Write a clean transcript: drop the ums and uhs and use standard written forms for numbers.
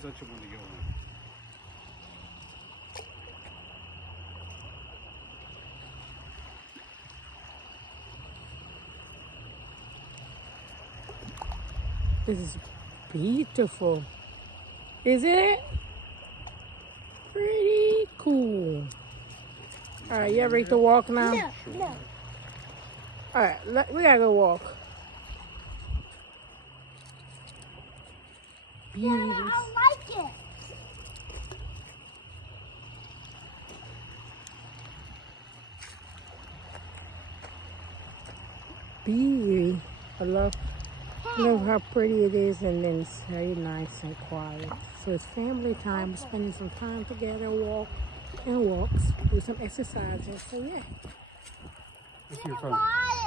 is that you want to go in? This is beautiful. Isn't it? Pretty cool. All right, you ready to walk now? No, no. All right, we gotta go walk. Yeah, Beautiful. I don't like it. Beauty. I love how pretty it is, and then it's very nice and quiet. So it's family time. We're spending some time together, walks, do some exercises. So yeah. Let's see your phone. Why